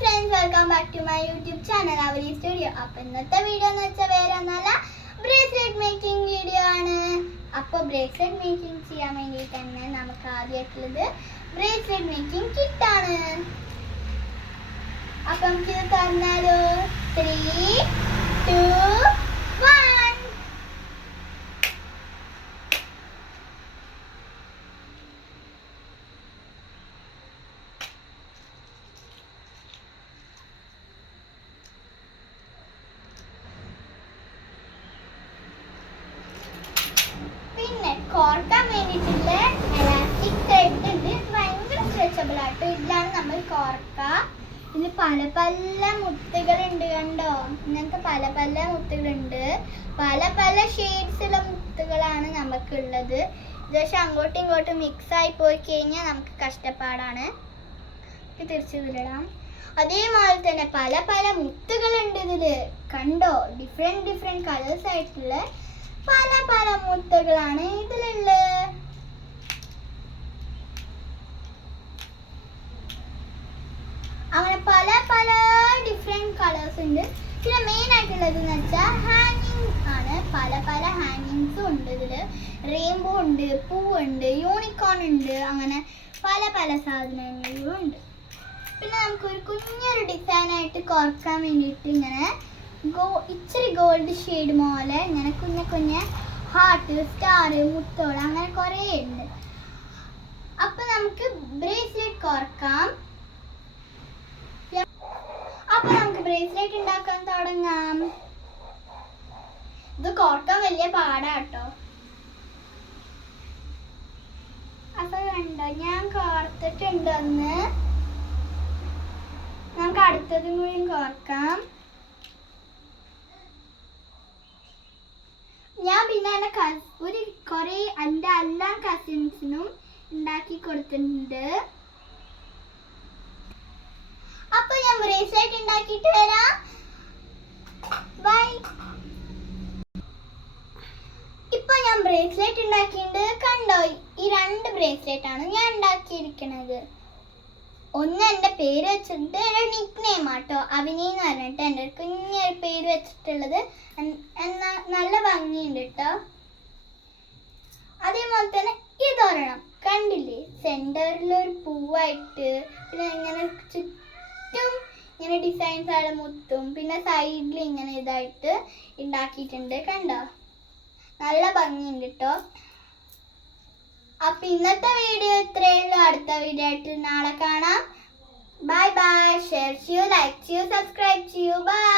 friends, welcome back to my YouTube channel, Avali Studio. അപ്പോൾ ഇന്നത്തെ video എന്ന് വെച്ചാൽ വേറെ ഒന്നല്ല, ബ്രേസ്ലെറ്റ് മേക്കിംഗ് വീഡിയോ ആണ്. അപ്പോൾ ബ്രേസ്ലെറ്റ് മേക്കിംഗ് ചെയ്യാൻ വേണ്ടിയിട്ട് തന്നെ നമുക്ക് ആദ്യമായിട്ടുള്ളത് ബ്രേസ്ലെറ്റ് മേക്കിംഗ് കിറ്റ് ആണ്. അപ്പോൾ നമുക്കിത് തുറന്നാലോ? 3, 2, 1. പിന്നെ കോർക്കാൻ വേണ്ടിയിട്ടുള്ള എലാസ്റ്റിക് ത്രെഡ് ഉണ്ട്. ഭയങ്കര സ്ട്രെച്ചബിൾ ആയിട്ട് ഇതിലാണ് നമ്മൾ കോർക്കുക. ഇതിൽ പല പല മുത്തുകളുണ്ട്, കണ്ടോ? ഇങ്ങനത്തെ പല പല മുത്തുകളുണ്ട്. പല പല ഷെയ്ഡ്സുള്ള മുത്തുകളാണ് നമുക്കുള്ളത്. ഇത് പക്ഷെ അങ്ങോട്ടും ഇങ്ങോട്ടും മിക്സ് ആയി പോയി കഴിഞ്ഞാൽ നമുക്ക് കഷ്ടപ്പാടാണ്. തിരിച്ചു ഇതിലിടാം. അതേപോലെ തന്നെ പല പല മുത്തുകളുണ്ട് ഇതില്, കണ്ടോ? ഡിഫറെന്റ് കളേഴ്സ് ആയിട്ടുള്ള പല പല മുത്തുകളാണ് ഇതിലുള്ളത്. അങ്ങനെ പല പല ഡിഫറെന്റ് കളേഴ്സ് ഉണ്ട്. പിന്നെ മെയിൻ ആയിട്ടുള്ളത് എന്ന് വെച്ചാൽ ഹാങ്ങിങ് ആണ്. പല പല ഹാങ്ങിങ്സും ഉണ്ട് ഇതില്. റെയിൻബോ ഉണ്ട്, പൂവുണ്ട്, യൂണിക്കോൺ ഉണ്ട്, അങ്ങനെ പല പല സാധനങ്ങളും ഉണ്ട്. പിന്നെ നമുക്കൊരു കുഞ്ഞൊരു ഡിസൈനായിട്ട് കോർക്കാൻ വേണ്ടിയിട്ട് ഇങ്ങനെ ഇച്ചിരി ഗോൾഡ് ഷെയ്ഡ് പോലെ ഇങ്ങനെ കുഞ്ഞ ഹാർട്ട്, സ്റ്റാർ, മുത്തോള അങ്ങനെ കുറേ ഉണ്ട്. അപ്പൊ നമുക്ക് ബ്രേസ്ലെറ്റ് കോർക്കാം. അപ്പൊ നമുക്ക് ബ്രേസ്ലെറ്റ് ഉണ്ടാക്കാൻ തുടങ്ങാം. ഇത് കോർക്കാൻ വലിയ പാടാട്ടോ. അപ്പൊ കണ്ടോ, ഞാൻ കോർത്തിട്ടുണ്ടെന്ന്. നമുക്ക് അടുത്തതും കൂടി കോർക്കാം. ഞാൻ പിന്നെ കുറേ എൻ്റെ എല്ലാ കസിൻസിനും ഉണ്ടാക്കി കൊടുത്തിട്ടുണ്ട്. അപ്പൊ ഞാൻ ബ്രേസ്ലെറ്റ് ഉണ്ടാക്കിയിട്ട് വരാം. ബൈ. ഇപ്പൊ ഞാൻ ബ്രേസ്ലെറ്റ് ഉണ്ടാക്കിയിട്ടുണ്ട്, കണ്ടോ? ഈ 2 ബ്രേസ്ലെറ്റ് ആണ് ഞാൻ ഉണ്ടാക്കിയിരിക്കുന്നത്. ഒന്ന് എൻ്റെ പേര് വെച്ചിട്ട് എൻ്റെ നിക്ക് നെയിം ആട്ടോ, അവിനി എന്ന് പറഞ്ഞിട്ട് എൻ്റെ കുഞ്ഞൊരു പേര് വെച്ചിട്ടുള്ളത്. നല്ല ഭംഗിയുണ്ട് കേട്ടോ. അതേപോലെ തന്നെ ഇതൊരെണ്ണം കണ്ടില്ലേ? സെന്ററിലൊരു പൂവായിട്ട്, പിന്നെ ഇങ്ങനെ ചുറ്റും ഇങ്ങനെ ഡിസൈൻസ് ആയ മുത്തും, പിന്നെ സൈഡിൽ ഇങ്ങനെ ഇതായിട്ട് ഉണ്ടാക്കിയിട്ടുണ്ട്, കണ്ടോ? നല്ല ഭംഗിയുണ്ട് കേട്ടോ. അപ്പൊ ഇന്നത്തെ വീഡിയോ ഇത്രയേ ഉള്ളൂ. അടുത്ത വീഡിയോ ആയിട്ട് നാളെ കാണാം. Bye bye. ഷെയർ ചെയ്യൂ, ലൈക്ക് ചെയ്യൂ, സബ്സ്ക്രൈബ് ചെയ്യൂ. ബൈ.